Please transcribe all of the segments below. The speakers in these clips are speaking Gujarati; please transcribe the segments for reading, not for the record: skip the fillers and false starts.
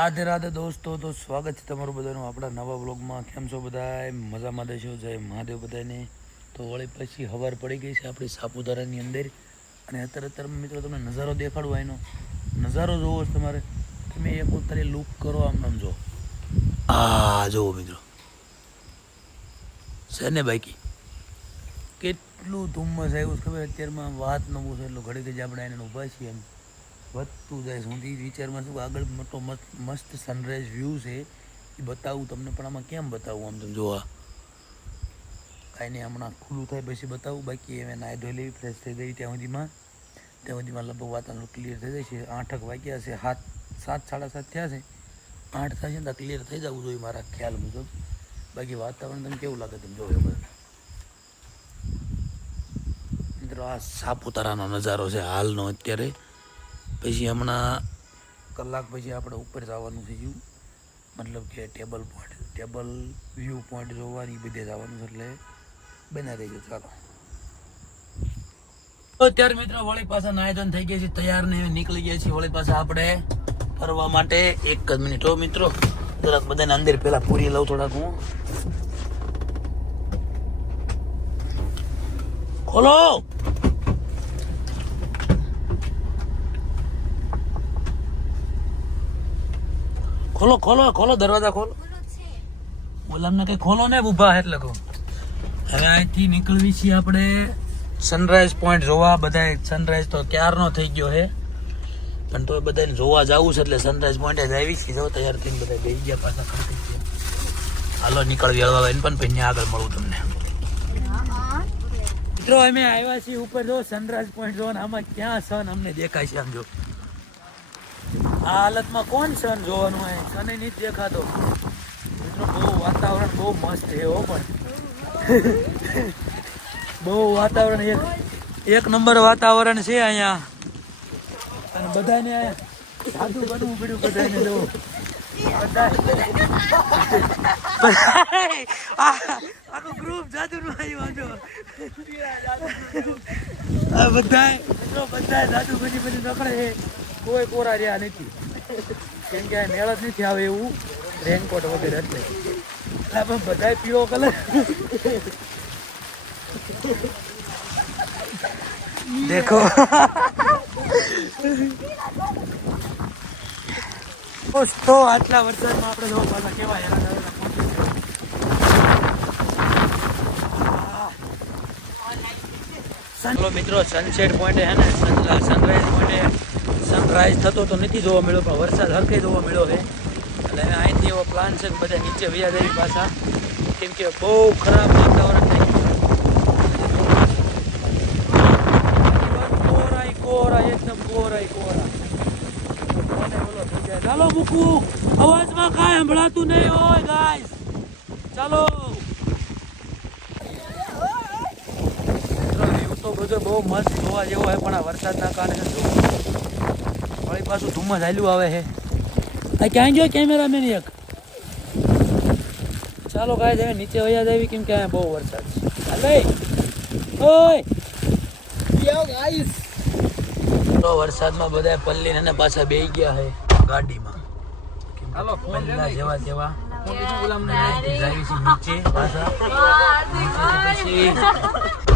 રાધે રાધે દોસ્તો, તો સ્વાગત છે તમારું બધાનું આપણા નવા બ્લોગમાં. કેમ છો બધા? મજામાં દેશો. જય મહાદેવ બધાને. તો વળી પછી હવાર પડી ગઈ છે આપણી સાપુતારાની અંદર, અને અત્યારે મિત્રો તમને નજારો દેખાડું. એનો નજારો જોવો છે તમારે. તમે એક તારી લુક કરો, આમ જો. જોવો મિત્રો, છે ને બાકી કેટલું ધુમ્મસ આવ્યું છે ખબર? અત્યારમાં વાત નવું છે એટલું ઘડી કે આપણે એને ઊભા છીએ એમ વધતું જાય. હું એ વિચારમાં છું આગળ મોટો મસ્ત સનરાઈઝ વ્યૂ છે એ બતાવું તમને, પણ આમાં કેમ બતાવું? આમ તમે જોવા કાંઈ નહીં, હમણાં ખુલ્લું થાય પછી બતાવું. બાકી હવે નાહી ધોઈ લેવી, ફ્રેશ થઈ ગઈ ત્યાં સુધીમાં લગભગ વાતાવરણ ક્લિયર થઈ જાય છે. 8 વાગ્યા છે, 7 સાડા 7 થયા છે. 8 થશે ને તો ક્લિયર થઈ જવું જોઈએ મારા ખ્યાલ મુજબ. બાકી વાતાવરણ તમને કેવું લાગે તમે જોયો બધા મિત્રો? આ સાપુતારાનો નજારો છે હાલનો અત્યારે. પછી હમણાં કલાક પછી આપણે ઉપર જવાનું છે, મતલબ કે ટેબલ વ્યૂ પોઈન્ટ જોવાની બધે જવાનું છે, એટલે બને રહી ગયું. ચાલો તો અત્યારે મિત્રો વળી પાછા નાયદન થઈ ગયા છે, તૈયાર ને નીકળી ગયા છીએ વળી પાછા આપણે ફરવા માટે. 1 જ મિનિટ હો મિત્રો, જરાક બધાને અંદર પેલા પૂરી લઉં થોડાક. હું ખોલો ખોલો ખોલો ખોલો, દરવાજા ખોલો. બોલામને કઈ ખોલો ને, ઊભા એટલે કહું. હવે અહીંથી નીકળવી છીએ આપણે સનરાઈઝ પોઈન્ટ જોવા. બધા સનરાઈઝ તો ક્યારનો થઈ ગયો છે, પણ તો બધાને જોવા જવું છે એટલે સનરાઈઝ પોઈન્ટ જ આવી છીએ. જો તૈયાર થઈને બધા બેસી ગયા પાછા ખરીદી ગયા. હાલો નીકળવી હળવા પણ પછી આગળ મળું તમને. મિત્રો અમે આવ્યા છીએ ઉપર, જો સનરાઈઝ પોઈન્ટ જો. આમાં ક્યાં સન અમને દેખાય છે? આમ જો આ હાલતમાં કોણ સન જોવાનું હોય? સન નહીં દેખાતો મિત્રો. બહુ વાતાવરણ બહુ મસ્ત છે હો, પણ બહુ વાતાવરણ એક નંબર વાતાવરણ છે અહીંયા. અને બધાને સાદું બનવું પડ્યું બધાને. જો આખું ગ્રુપ જાદુનું આવ્યું. બધા જાદુ બની નકળે છે, કોઈ કોરા રહ્યા નથી, કેમ કે મેળ જ નથી આવે એવું રેનકોટ વગેરે. એટલે પણ બધા પીળો કલર દેખો. તો આટલા વરસાદમાં આપણે જો પાછા કેવા હેરાન મિત્રો. સનસેટ પોઈન્ટ હે ને, સનરાઈઝ પોઈન્ટ સનરાઈઝ થતો તો નથી જોવા મળ્યો, પણ વરસાદ હરખે જોવા મળ્યો છે. એટલે અહીંથી એવો પ્લાન છે કે બધા નીચે વયા જાય પાછા, કેમ કે બહુ ખરાબ વાતાવરણ થઈ ગયું. કોરા એકદમ કોરા. ચાલો મૂકવું, અવાજમાં કાંઈ સંભળાતું નહીં હોય ગાઈસ. ચાલો તો બધો બહુ મસ્ત જોવા જેવો હોય, પણ આ વરસાદના કારણે વળી પાછું ધુમ્મસ હાલ્યું આવે છે. આ ક્યાં ગયો કેમેરામેન એક? ચાલો ગાઈસ હવે નીચે વયા જાય, કેમ કે બહુ વરસાદ છે. હાલે ઓય ગાઈસ. તો વરસાદમાં બધા પલ્લી ને પાછા બેસી ગયા છે ગાડીમાં. હાલો પહેલા જેવા તેવા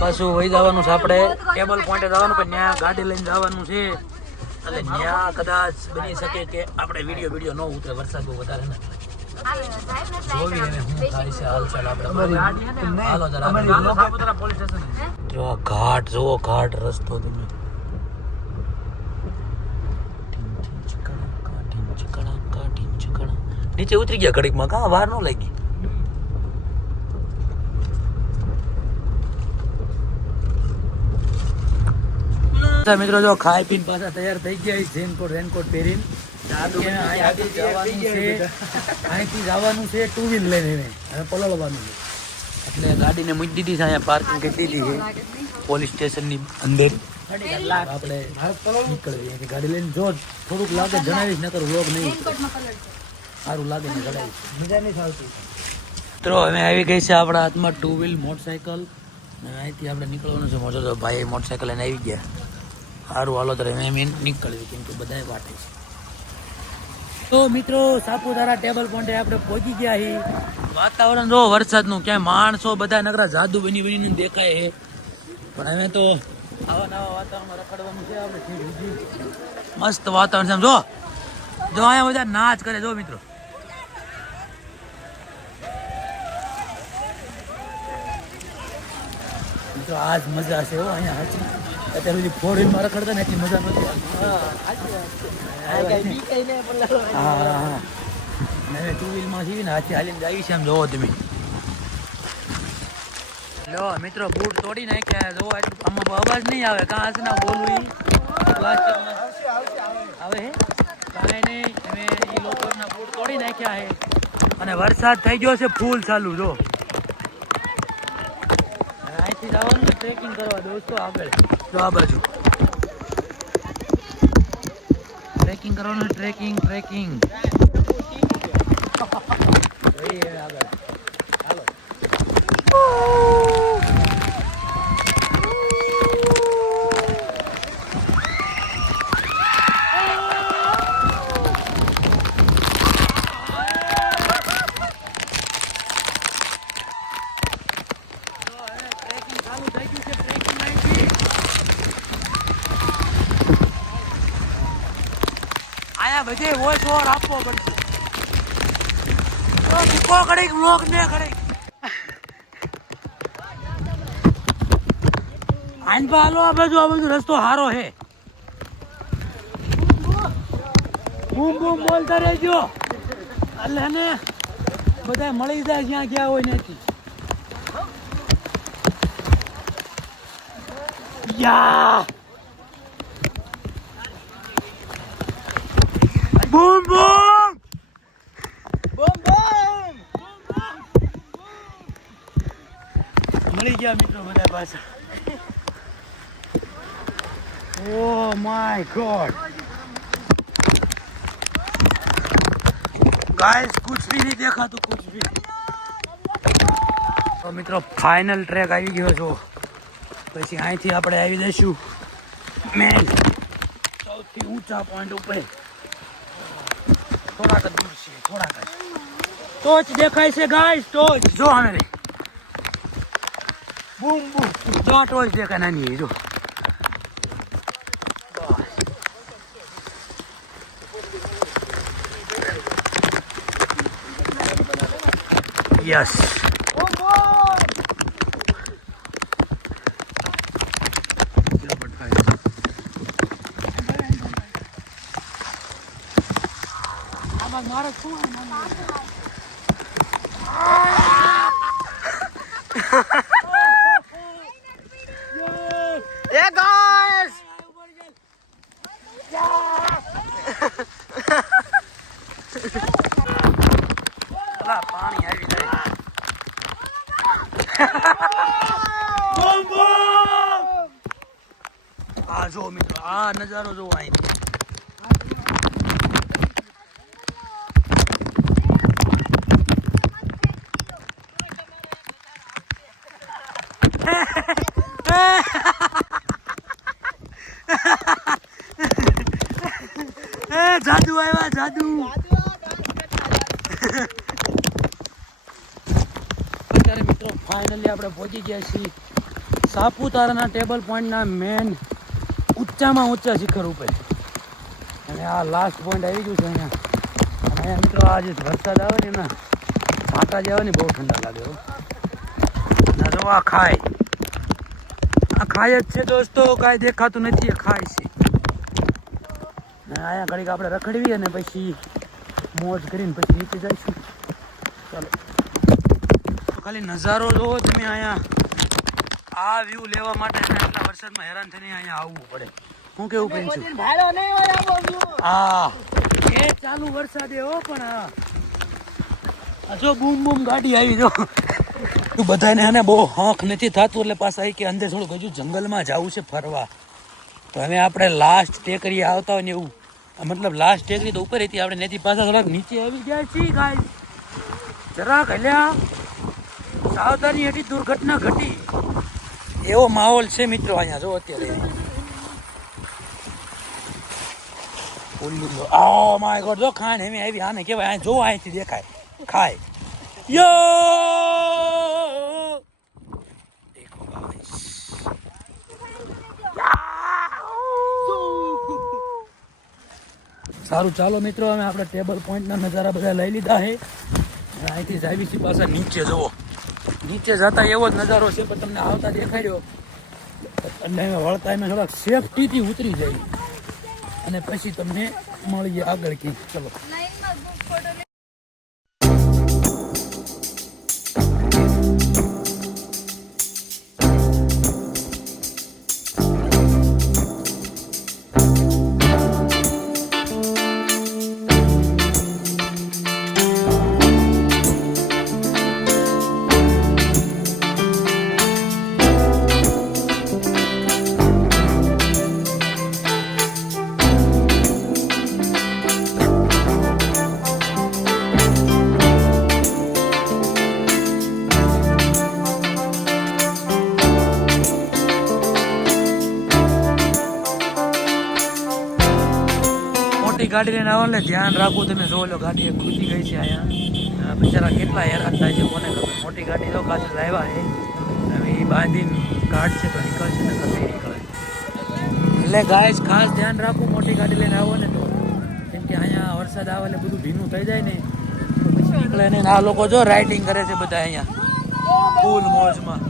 પાછું વહી જવાનું છે આપણે ટેબલ પોઈન્ટે જવાનું, પણ ત્યાં ગાડી લઈને જવાનું છે. એટલે ત્યાં કદાચ બની શકે કે આપણે વિડીયો ન ઉતરે, વરસાદ બહુ વધારે ને. જોવી હવે શું થાય છે હાલચાલ આપણે. હાલો જરા પોલીસ સ્ટેશન જો ઘાટ જોવો, ઘાટ રસ્તો તમે. નીચે ઉતરી ગયા ઘડીકમાં, કાં વાર ન લાગી. મિત્રો જો ખાઈ પીને પાછા તૈયાર થઈ ગયા, રેનકોટ પહેરીને. અહીંથી જવાનું છે 2 વ્હીલ લઈને, હવે પલળવાનું છે. એટલે ગાડીને મૂકી દીધી છે અહીંયા, પાર્કિંગ કરી દીધી છે પોલીસ સ્ટેશનની અંદર. આપણે નીકળીએ ગાડી લઈને. જો થોડુંક લાગે જણાવીશ, નકર વ્લોગ નહીં સારું લાગે ને જણાવીશ, મજા નહીં આવતી. મિત્રો અમે આવી ગઈ છે આપણા હાથમાં 2 વ્હીલ મોટરસાઇકલ. અહીંથી આપણે નીકળવાનું છે. મોટો તો ભાઈ મોટરસાઇકલ લઈને આવી ગયા. સારું હાલો ત્યારે એમ નીકળ્યું, કેમ કે બધા વાટે છે. તો મિત્રો સાપુતારા ટેબલ પોઈન્ટે આપણે પહોંચી ગયા છીએ. વાતાવરણ જો વરસાદનું, ક્યાંય માણસો બધા નકરા જાદુ બની દેખાય છે. પણ હવે તો આવા નવા વાતાવરણમાં રખડવાનું છે આપણે. મસ્ત વાતાવરણ છે. જો અહીંયા બધા નાચ કરે. જો મિત્રો આજ મજા છે અહીંયા. અત્યાર સુધી 4 વ્હીલમાં રખડતા ને એટલી મજા નથી. હા, 2 વ્હીલમાં છીએ ને હાથી હાલીને આવી છે. એમ જોવો તમે. લો મિત્રો, બૂટ તોડી નાખ્યા. જોવો એટલું આમાં અવાજ નહીં આવે. કાં છે ના બોલવું આવે હે કાંઈ નહીં. અમે એ લોકોના બૂટ તોડી નાખ્યા છે અને વરસાદ થઈ ગયો છે ફૂલ ચાલુ. જો અહીંથી જવાનું ટ્રેકિંગ કરવા દોસ્તો. આગળ જો આ બાજુ ટ્રેકિંગ કરવાનું. ટ્રેકિંગ આગળ ચાલો. બધે વોઇસ ઓવર આપવો પડશે. મૂકો કડીક વ્લોગ ને કડીક આનપા હાલો. આ બધું રસ્તો સારો હે. બૂમ બોલતા રહેજો. એટલે ને બધા મળી જાય જ્યાં ગયા હોય નથી. યા બૂમ મળી ગયા મિત્રો બધા પાછા. ઓ માય ગોડ गाइस, कुछ भी नहीं देखा तो कुछ भी. તો મિત્રો ફાઇનલ ટ્રેક આવી ગયો છો. પછી અહીંથી આપણે આવી જઈશું મેન સૌથી ઊંચા પોઈન્ટ ઉપર. થોડાક જ દૂર છે, થોડાક જ. ટોચ દેખાય છે ગાઈસ, ટોચ જો. અમે બૂમ જો ટોચ દેખાય નાની જો. યસ મારે શું Hey guys! પાણી આવી જાય. આ જો મિત્રો, આ નજારો જો અહીંથી. જાદુ આવ્યા, જાદુ. અત્યારે મિત્રો ફાઇનલી આપણે પહોંચી ગયા છીએ સાપુતારાના ટેબલ પોઈન્ટના મેન ઊંચામાં ઊંચા શિખર ઉપર. અને આ લાસ્ટ પોઈન્ટ આવી ગયું છે અહીંયા. અને અહીંયા મિત્રો આ જે વરસાદ આવે ને એના છાંટા જે આવે ને બહુ ઠંડા લાગે. અને જો આ ખાય, આ ખાય જ છે દોસ્તો. કાંઈ દેખાતું નથી, એ ખાય છે. અહીંયા ઘડીક આપણે રખડવી અને પછી મોજ કરીને પછી નીચે જઈશું. ચાલો, ખાલી નજારો જોવો તમે. અહીંયા આ વ્યૂ લેવા માટે આટલા વરસાદમાં હેરાન થઈને અહીંયા આવવું પડે. હું કેવું કહું છું? હા, એ ચાલુ વરસાદ એવો. પણ હા જો બૂમ ગાડી આવી. જો બધાને એને બહુ હંખ નથી થતું એટલે પાછા કે અંદર થોડુંક હજુ જંગલમાં જવું છે ફરવા. તો હવે આપણે લાસ્ટ ટેકરી આવતા હોય ને એવું, મતલબ લાસ્ટ ટેકરી તો ઉપર હતી, આપણે નથી પાછા થોડાક નીચે આવી ગયા છીએ ગાઈસ. જરાક હલ્યા સાવધાની હેઠી દુર્ઘટના ઘટી એવો માહોલ છે મિત્રો અહીંયા. જો અત્યારે ઓ માય ગોડ જો ખાણ એવી આવી આને કહેવાય આ જો અહીંથી દેખાય ખાય યો દેખો ગાઈસ સારું ચાલો મિત્રો અમે આપણે ટેબલ પોઈન્ટના નજારા બધા લઈ લીધા છે અહીંથી જાવી છીએ પાછા નીચે જુઓ નીચે જતા એવો જ નજારો છે પણ તમને આવતા દેખાડ્યો એટલે અમે વળતા એમાં થોડાક સેફટીથી ઉતરી જાય અને પછી તમને મળીએ આગળ ક્યાંક ચલો મોટી ગાડી લઈને આવો ને ધ્યાન રાખવું તમે જોવો લો ગાડી ખૂટી ગઈ છે અહીંયા બિચારા કેટલા હેરાન થાય છે કોને ખબર મોટી ગાડી તો કાચે લાવ્યા છે હવે એ બાંધીને કાઢશે તો નીકળશે ને કશે નીકળે એટલે ગાઈસ ખાસ ધ્યાન રાખવું મોટી ગાડી લઈને આવો ને તો કેમ કે અહીંયા વરસાદ આવે એટલે બધું ભીનું થઈ જાય ને તો પછી નીકળે ને આ લોકો જો રાઇડિંગ કરે છે બધા અહીંયા ફૂલ મોજમાં